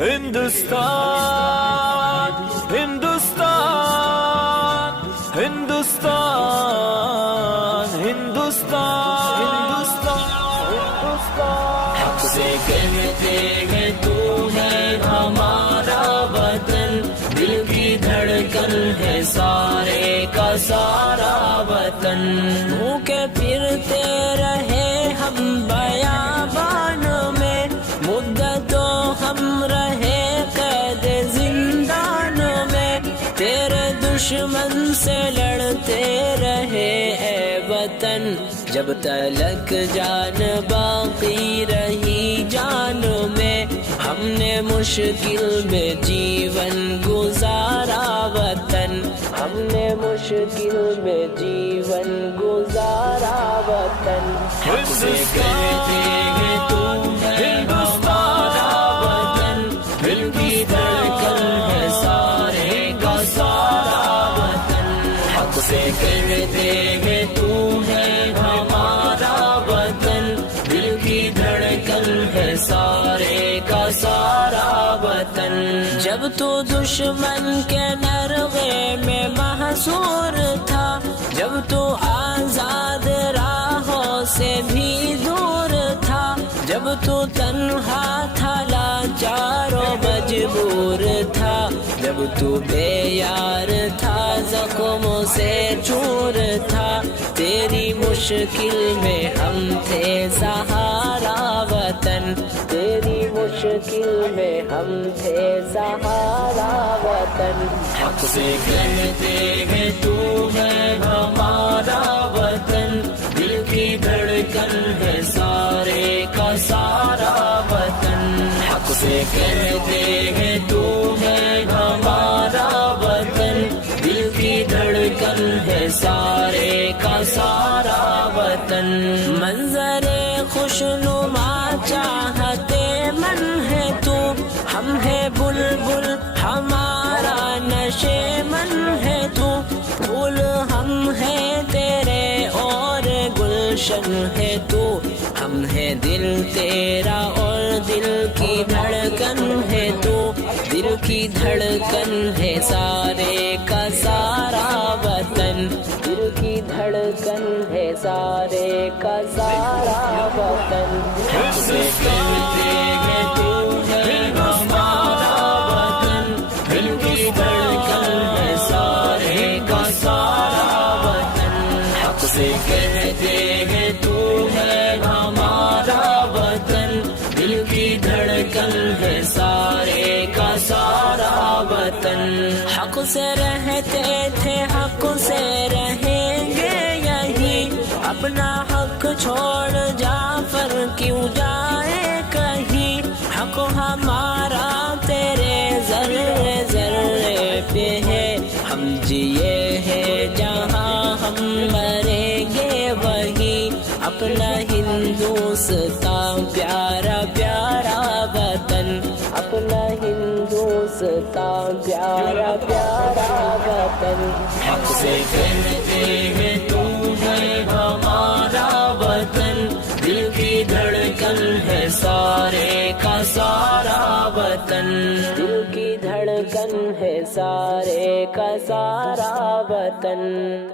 ہندوستان ہندوستان ہندوستان ہندوستان حق سے کہتے ہیں تو ہے ہمارا وطن، دل کی دھڑکن ہے سارے کا سارا وطن۔ بھوکے پھرتے رہے ہم بیابان میں، مدتوں ہم رہے قید زندان میں، تیرے دشمن سے لڑتے رہے اے وطن، جب تلک جان باقی رہی جان میں، ہم نے مشکل میں جیون گزارا وطن، ہم نے مشکل میں جیون گزارا وطن۔ حق سے کہتے ہیں تو ہے ہمارا وطن، دل کی دھڑکن ہے سارے کا سارا وطن۔ حق سے کہتے ہیں تو ہے ہمارا وطن، دل کی دھڑکن ہے سارے کا سارا وطن۔ جب تو دشمن کے نرغے میں محصور تھا، جب تو آزاد راہوں سے بھی دور تھا، جب تو تنہا تھا لاچار و مجبور تھا، جب تو بے یار تھا زخموں سے چور تھا، تیری مشکل میں ہم تھے سہارا وطن، تیری مشکل میں ہم تھے سہارا وطن۔ حق سے کہتے ہیں تو ہے ہمارا وطن، دل کی دھڑکن ہے سارے کا سارا وطن۔ حق سے کہتے ہیں تو ہے ہمارا وطن، دل کی دھڑکن ہے سارے کا سارا وطن۔ منظر خوشنما چاہتے من ہے تو، ہم ہے بلبل ہمارا نشے من ہے تو، پھول ہم ہے تیرے اور گلشن ہے تو، ہم ہے دل تیرا اور دل کی دھڑکن ہے تو، دل کی دھڑکن ہے سارے کا سارا وطن، دل کی دھڑکن ہے سارے کا سارا وطن۔ حق سے کہتے ہیں تو ہے ہمارا وطن، دل کی دھڑکن ہے سارے کا سارا وطن۔ حق سے کہتے ہیں تو ہے ہمارا وطن، دل کی دھڑکن ہے سارے کا سارا وطن۔ حق سے رہتے تھے حق سے رہیں گے یہی، اپنا حق چھوڑ جعفر کیوں جائے کہیں، حق ہمارا تیرے ذرے ذرے پہ ہے، ہم جیے ہیں جہاں ہم مریں گے وہی، اپنا ہندوستان پیارا پیارا وطن، اپنا ہندوستان پیارا پیارا وطن۔ حق سے کہتے ہیں تو ہے ہمارا وطن، دل کی دھڑکن ہے سارے کا سارا وطن، دل کی دھڑکن ہے سارے کا سارا وطن۔